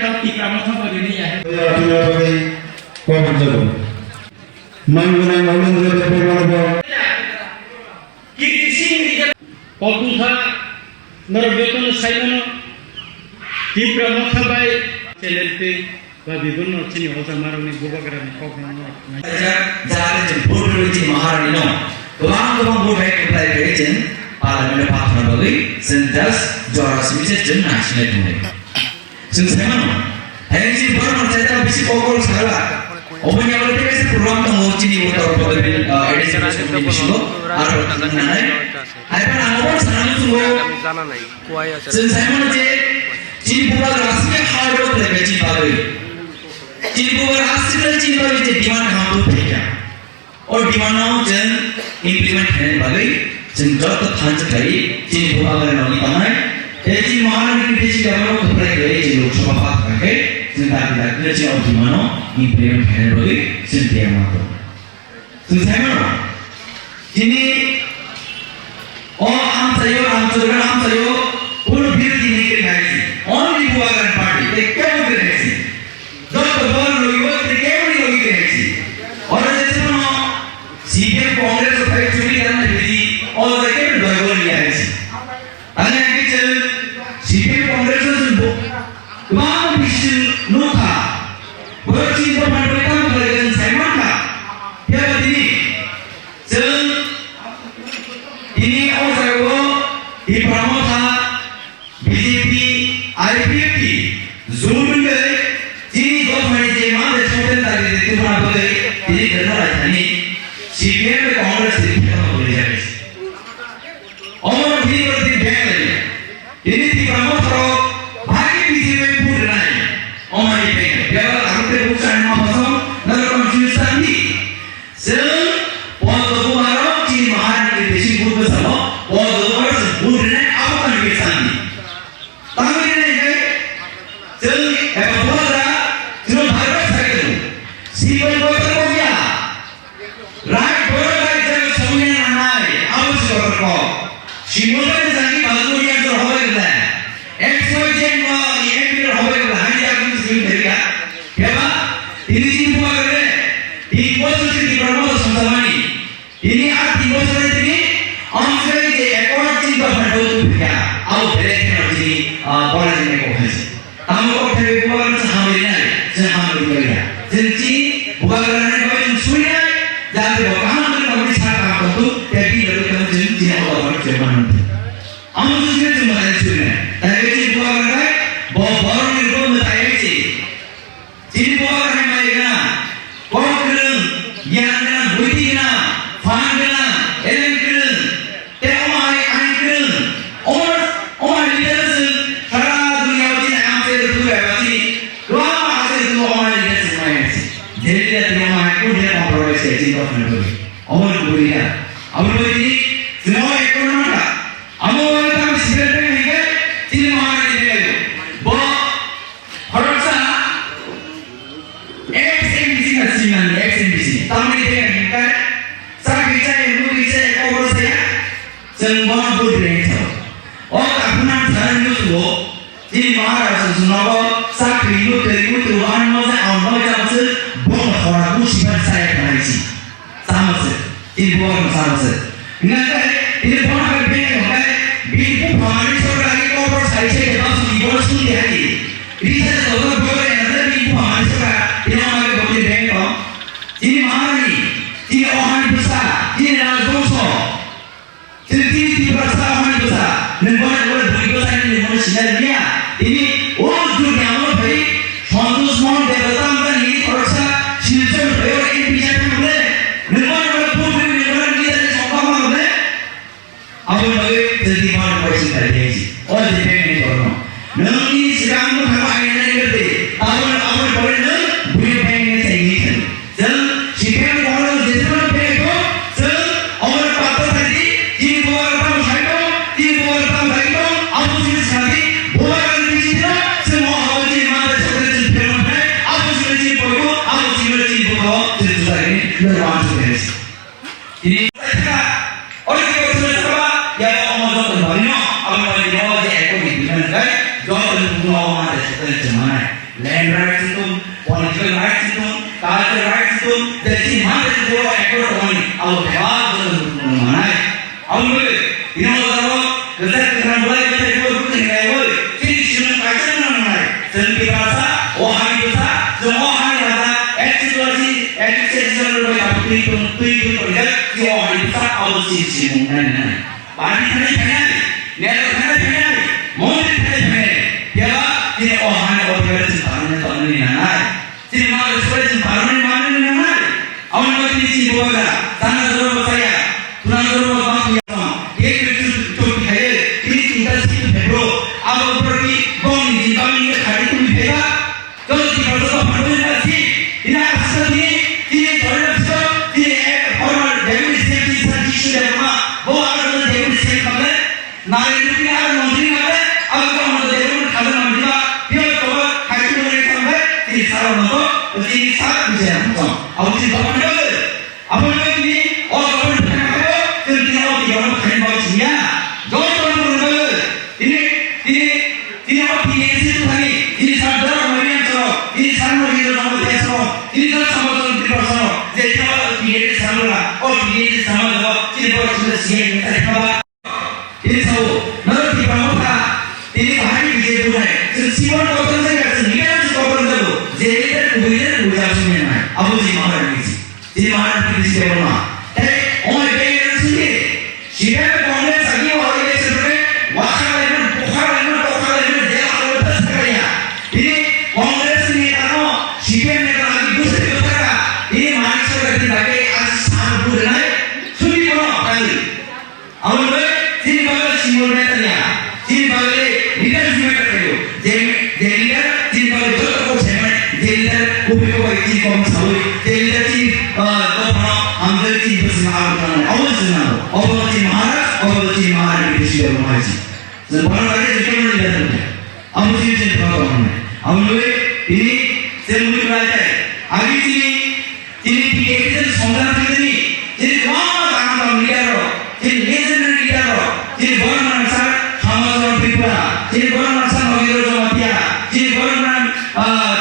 kalau tiga macam begini ya. Pokoknya Norwegian Simon tiga macam baik celente babi gunung sini orang marah ni buka kerana pokoknya. Jangan jemput dulu di Maharani no. Kelang buat baik kepada kerajaan Parlimen Partner bagi sendas juara semester jen nasional ini. Sensaman, hari ini baru mencatat bisi pokok salah. Opennya berarti kasi program tanggung cini motor pada edisi ini bisi lo, arah tangan naik. Hari ini anggapan sana tu sensaman je cini bukan rasanya hard work lagi cini bagi. Cini bukan hasil cini bagi je demand kamu punya. और डिमांडों जन इम्प्लीमेंट करने वाले जन जब तक थांच करी जिन बुआ वाले नौनी बनाए ऐसी महारानी की देश गवर्नमेंट को प्रेस करे जिन लोकसभा पास करके जन ताकि ताकि जन और डिमांडों इम्प्लीमेंट करने वाले जन दिया मातो जन सेमनो जिन्हें और हम सयो पूर्ण भीड़ दी नहीं कर रही ओनली बुआ वाले पार्टी ते क्या कर रही थी जो तो बोल रही हो ते क्या नहीं कर रही और CPM Congress of Factory करने लगी और लगे डॉयवर लिया है सी अने कि चल CPM Congress से जो वहाँ बिस्किट नो था बहुत चीज़ तो मार्केट में बड़े साइमन था क्या बनी चल इन्हीं और साइको ये प्रमोद था BJP IPP ज़रूर में जिन्हीं दो महीने मां दे छोटे तारीख देते हुए आप लोग ये करना राजधानी CPM में कांग्रेस से खत्म हो गई है और भी बड़ी बैंक है ये नीति प्रमोद करो भागी पीछे में पूछ रहा है और हमारी बैंक केवल आपके बुक साइन में फंसो नगर कंफ्यूजन भी सिर्फ बहुत लोगों मारो चीन महारानी के देशी बुक में सब बहुत लोगों से पूछ रहे हैं आप कंफ्यूजन भी ताकि नहीं गए सिर्फ ऐसा बोल रहा सिर्फ भारत साइकिल सीपल को तो हो गया राइट बोलो राइट जब समझे ना नाई आउट कर को शिमोले जानी बालूरिया जो होवे गला एक्सवाइजेड वा ये भी होवे गला हां या कुछ नहीं देगा क्या बा इन्हीं चीज को करे ये पोस्ट की प्रमोद संसामानी इन्हीं आप की पोस्ट रे थी आंसर जे एकॉर्ड चीज का फटो क्या आओ ब्रेक में जी कॉलेज में को है हमको फिर बुआ से हमें नहीं से हम लोग गया जिनकी बुआ करने को सुन नहीं जाते हो कहाँ पर कभी साथ आप तो तेरी लोग कम जिन जिन को और जवान होते हम दूसरे जो मनाए सुने ताकि जिन बुआ कर रहे बहुत बार निर्भर बताए थे जिन बुआ कर रहे हैं ना कौन करें ज्ञान ना बुद्धि ना फान ना एलें करें ते हमारे आइन करें और लीडर्स सारा दुनिया में आम से दूर है बाकी लोग आसे दूर हमारे लीडर्स में हैं जेलिया दुनिया में कुछ है कॉम्प्रोमाइज है जिन अमर बोलिया अमर बोली चुनाव इकोनॉमी अमर तम सिगरेट में है तीन महारानी दे बो हरसा XNBC का सीमान XNBC तामिल दे है सारी चाहे मूवी से और से संगवान बोल रहे हैं और अपना धर्म को तीन महाराज सुनाओ सारी लोग तो आने से आने से बहुत खराब कुछ बात साया बनाई थी Samtse ini bukan sahaja. Nanti ini bukan kerja yang biru pahari seorang lagi korban saya kita sudah dibuat sudah hari. Ini saya tahu bahwa yang ada biru pahari seorang ini orang yang bekerja dengan ini mahari, ini orang besar, ini raja ini berasa orang besar. Nampak orang besar ini manusia dia. Ini orang dunia orang baik, santus mohon datang dan ini berasa silsilah orang ini bisa boleh. Nampak अब लगे जल्दी बात पैसे कर देंगे और डिपेंड नहीं करो नंगी सिराम को हम आए नहीं करते अब बड़े न बुरे बैंक में चाहिए चल शिकायत करो जितना पे को चल और पापा थी तीन बुआ का उठाओ तीन बुआ का भाईको अब उसकी शादी बुआ का निश्चित से मोहब्बत की मां से छोटे से फिल्म है अब उसकी जी बोलो अब उसकी जी बोलो जिस तरह निर्माण हो गया ini और ये ya Allah banyak apa yang dia ekor di mana kan jauh lebih awal dari sekarang zaman land rights itu, political rights itu, cultural rights itu, jadi mana itu ekor orang awal betul mana? Awal ini orang kerja kerja mulai kerja itu bukan level, jadi cuma kaca mana? Sendiri bahasa, orang bahasa, semua orang bahasa, education lebih apa tujuan kerja, semua orang bahasa awal sih mana? Parti mana? Negara mana? Money mana? Ya, ini orang orang tahun ini nanti, sini malu sekolah tahun ini mana nanti? Awal mati sini bukan, tanah dulu saya, tulang dulu bangku yang, itu kaya, ini tinggal situ bro, awal pergi bom di bawah ini hari itu beda, kalau di bawah bangku nasi, ini asal ini toilet besar, ini orang dewi safety safety sudah lama, bawa orang dewi safety mana, naik itu ni orang menteri mana, awal orang dewi kalau nanti salah untuk begini saat bisa langsung. Aku tidak apa dulu. Apa lagi? Oh, kalau kita apa? Kita orang yang makan baginya. Jangan dulu. Ini apa PNC itu tadi? Ini sadar mana yang salah? Ini sama kita nama dia salah. Ini sama dengan kita salah. Jadi apa PNC sama lah? Oh, PNC sama lah. Ini baru sudah siap kita apa? Ini tahu. Nanti kita apa? Ini bahaya bisa buat. Semua orang saya kata ni kan semua orang tahu. Jadi kemudian udah semuanya. Abu Ji Maharaj ini. Jadi Maharaj ini siapa? Orang yang sendiri. Siapa Congress lagi orang yang sendiri. Wakil dia kalau terserah. Ini Congress ini kalau siapa yang lagi busuk berkata. Ini Maharaj sudah tidak asal bukan. Sudah pernah kali. Abu Ji Maharaj simbol metanya. Ji Maharaj leader simbol metanya. Jadi Ji Maharaj Kumpul itu kaum sawi, jadi ambil ti bersama orang, awal senang, awal ti Maharaj itu siapa Maharaj? Sebenarnya lagi sekarang ni dah tu, awal ti siapa orang? Awal ini semua berada. Hari ini kita songan ini, jadi mana orang leader, jadi legend leader, jadi orang masa Hamas people, jadi orang masa Mawir Jamatia, jadi orang ini